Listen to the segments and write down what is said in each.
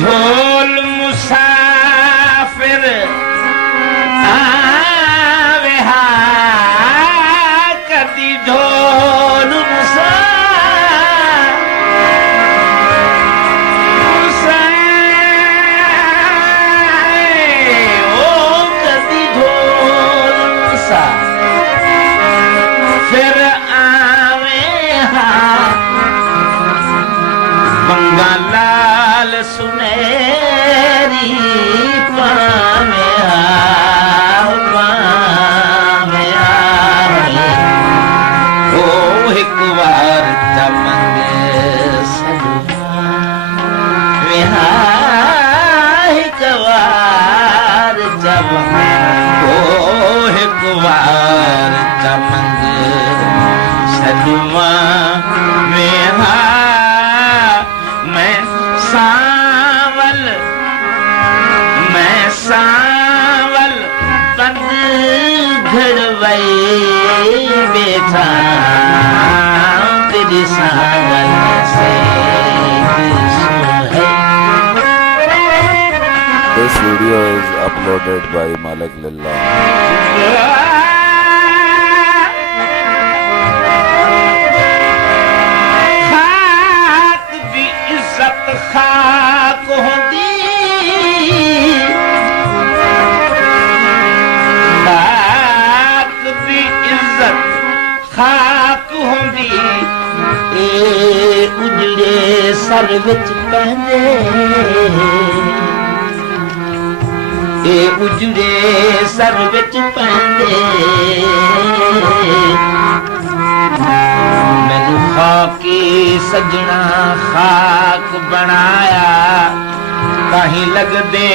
ढोल मुसाफिर आवे हा कदी ढोल फिर आवे हा बंगालाल सुनेरी पावे ओ एक बार चमंगे सलवा एक बार चमंगे ओ एक बार चमंगे सलवा सावल बंद घड़वई बैठा तेरी सावल से This video is uploaded by Malik Lillah. खाक दी इज्जत खाक होती खाक होंदी ए उजड़े sir which पैंदे A उजड़े sir which पैंदे मैनू खाकी सजना खाक बनाया ताहीं लगदे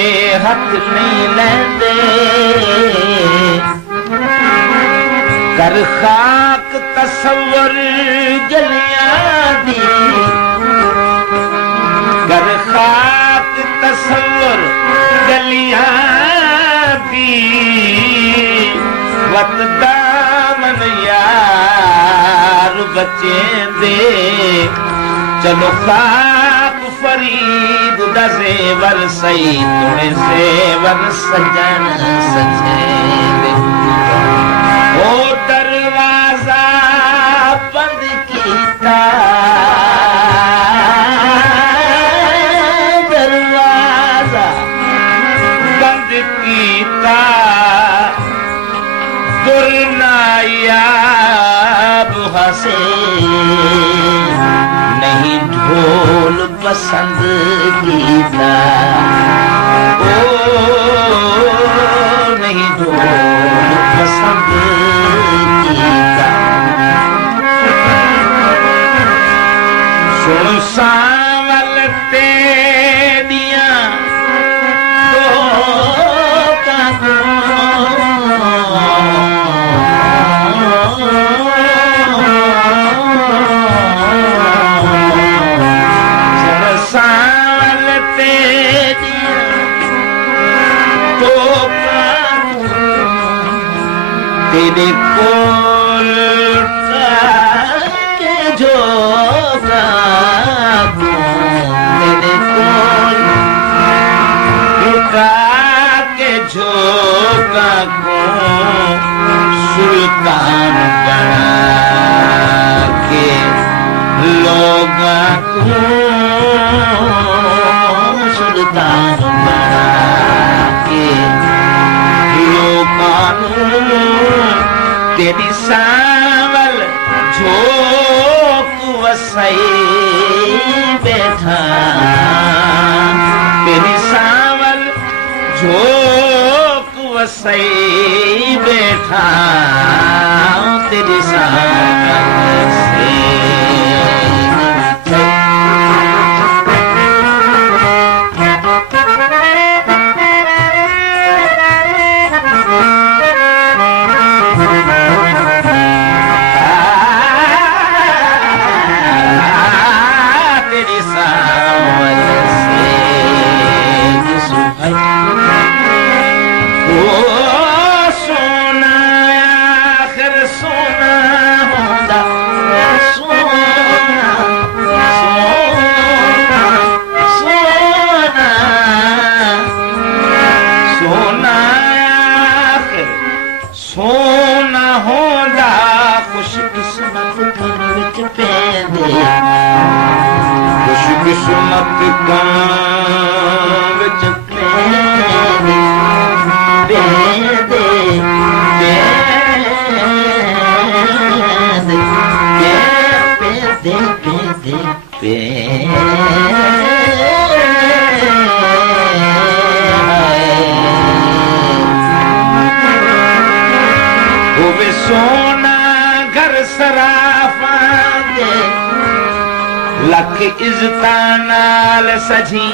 हथ नहीं लैंदे कर खाक तसव्वुर गलियां दी कर खाक तसव्वुर गलियां दी वत दामन यार बचे दे चलो खाक फरीद दा ज़ेवर सही तुड़े ज़ेवर सजन सजे दे ओ दरवाजा बंद कीता दरवाजा बंद कीता दुर्नायाब हसे नहीं ढोल पसंद कीता ओ नहीं ढोल पसंद कीता सुन सावल तेरियां दो सावल तेरियां दो तेरे कोल के झोंका तेरे कोल के झोंका को सुल्तान बना के लोग सुल्तान बना के तेरी सावल झोंक वसई बैठा तेरी सावल झोंक वसई बैठा तेरी सावल से सोना कि गाँव विच तेरी बेदे होवे सोना घर सराफा दे लख इज्जतां नाल सजी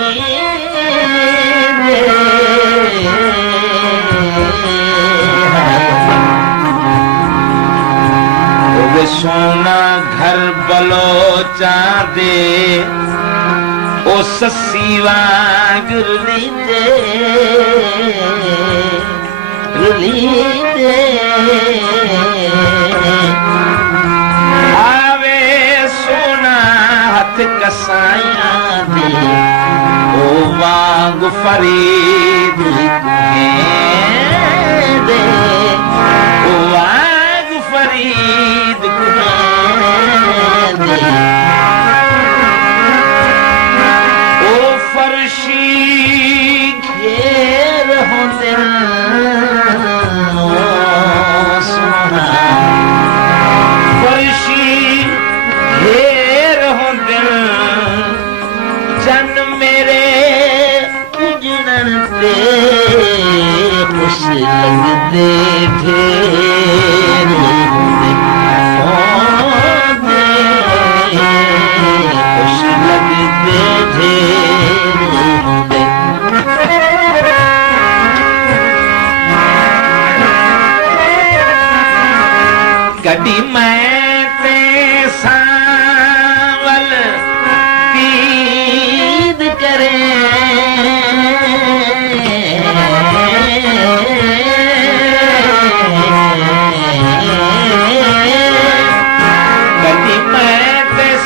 होवे सोना घर बलोचा दे ओ सस्सी वांग रुली दे आवे सोना हथ कसाया दे ओ वांग फरीद दे ओ वांग फरीद दे ओ फर्शी घेर होते खुश लगदे ढेर खुश लगदे ढेर कदी मैं ते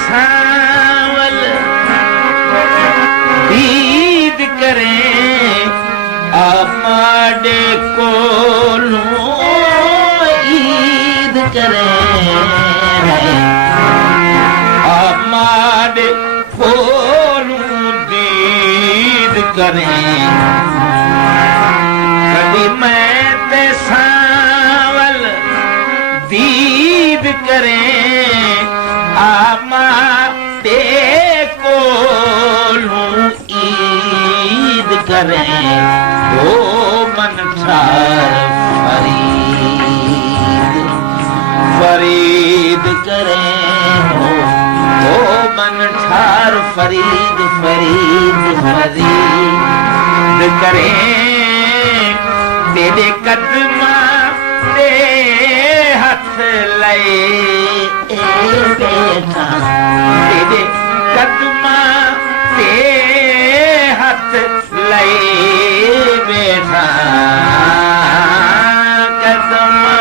सावल दीद करे आमाडे कोलों ईद करे आमाडे कोलों दीद करे कदी मैं ते सावल दीद करे आमाडे कोलों ईद करे ओ मन ठार फरीद करे हो ओ मन ठार फरीद करे तेरे कदमा ते हथ लए बेटा तेरे कदमा ते हथ लए बेटा कदमा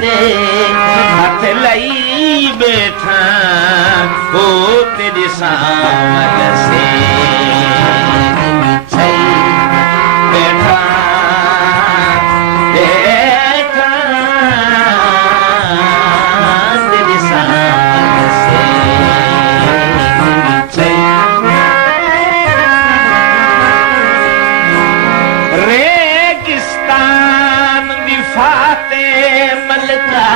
ते हथ लई बैठा हो तेरी सामल से बैठा बैठा तेरी सामल से रेगिस्तान दिफाते मलका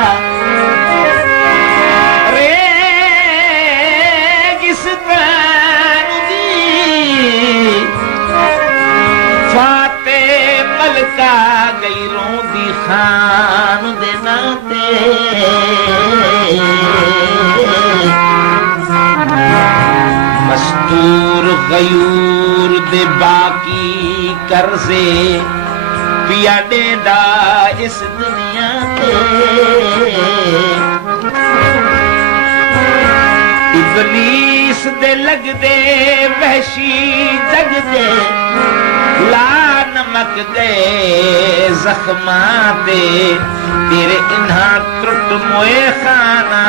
गई रोंदी खान दे नाते मस्तूर गयूर दे बाकी कर्जे पिया डेंदा इस दुनिया ते इबलीस दे लगदे वहशी जग दे ला नमक गए जख्माते तेरे इन्हा त्रुट मोए खाना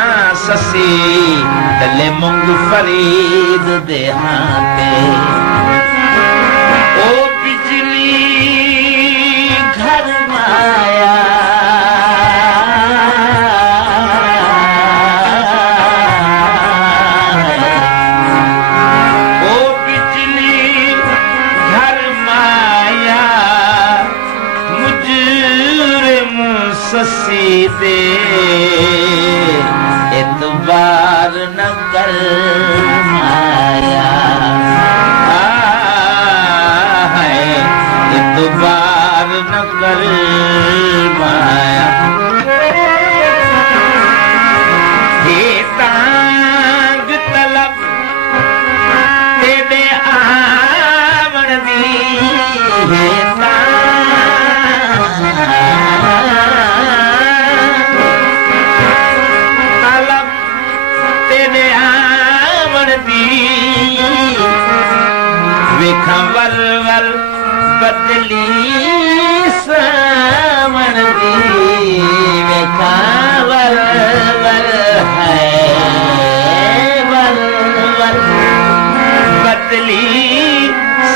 ससी दले मुंग फरीद दे हाथे ओ बिजली घर माया ससी दे इतबार न कर माया है इतबार न कर माया हे तांग तलब तेरे आवन दी हे तलब तेरे आवन दी वेखा वल वल बदली सावन दी वेखा वल वल है वल वल बदली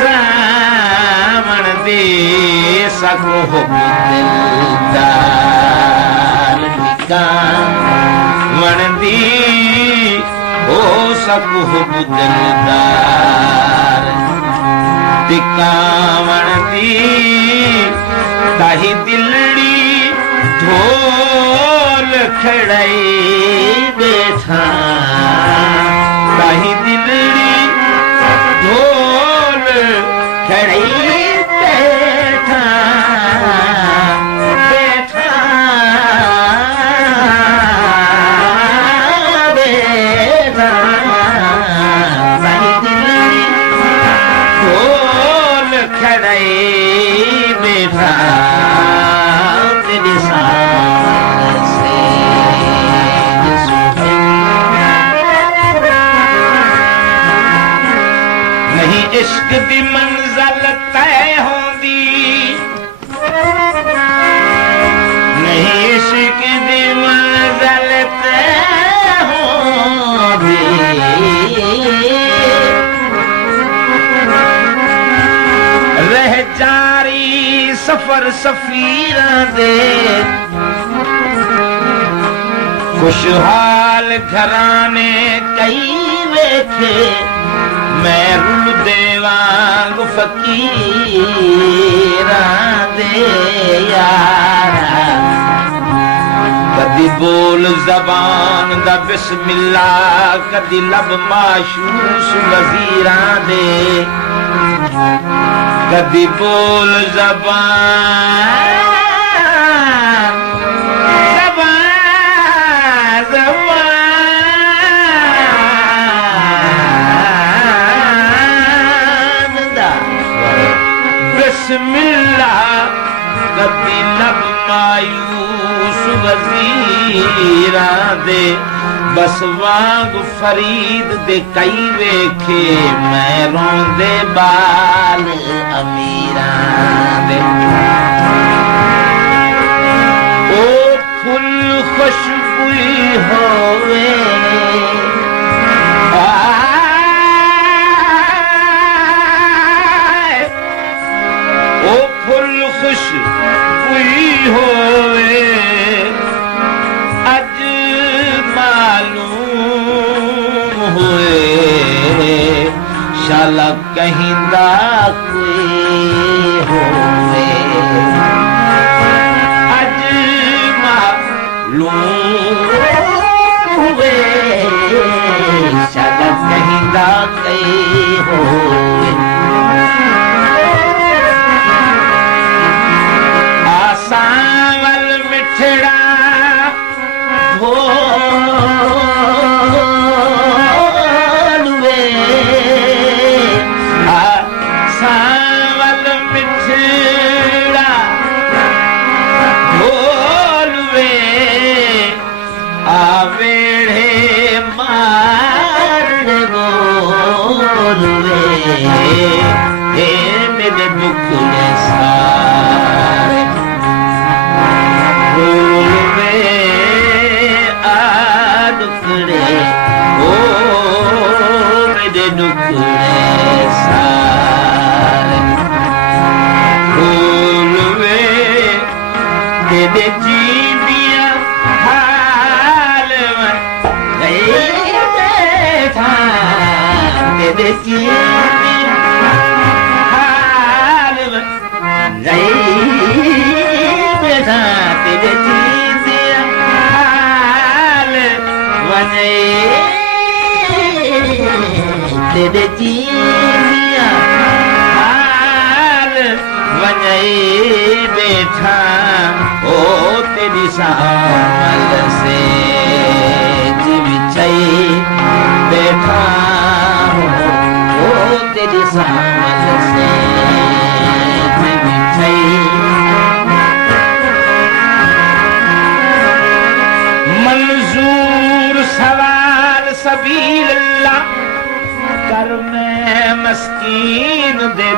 सावन दी सको हो दिलदार निकावन दी हो सको हो दिलदार तिकावण दी ताही दिलड़ी ढोल खड़ाई बैठा ताही दिलड़ी ढोल खड़ाई बैठा बैठा बैठा ताही दिलड़ी ढोल खड़ाई बैठा तेरी साथ से नहीं इश्क दी मंज़िल तय होंदी नहीं इश्क दी मंज़िल तय होंदी रह जारी सफर सफीरा दे खुशहाल घराने कई वेखे मैं रुल देवांग फकीरा दे यारा कदी बोल जबान दा बिस्मिल्ला कदी लब माशूस वजीरा दे कदी बोल जबान जबान जबान दा बिस्मिल्लाह कदी लब मायूस वजीरा दे बस वांग फरीद दे कई वेखे मैं रोंदे बाल अमीरा दे ओ फुल खुशबुई होवे ओ फुल खुशबुई होवे अज मालूम हुए शाला कहीं दा कोई होवे अज मालूम हुए शाला कहीं दा कोई होवे आसावल मिठड़ा ढोलवे सावल मिठड़ा ढोलवे आवेड़े मार बोलवे हे मेरे दुख ने सारे बोलवे दुखड़े ओ मेरे दुखड़े सारे बोलवे तेरे जीविया हाल में बैठा तेरे जीविया हाल में बैठा तेरे ਸਬੀਲ ਅੱਲਾ ਕਰ ਮੈਂ ਮਸਕੀਨ ਦੇ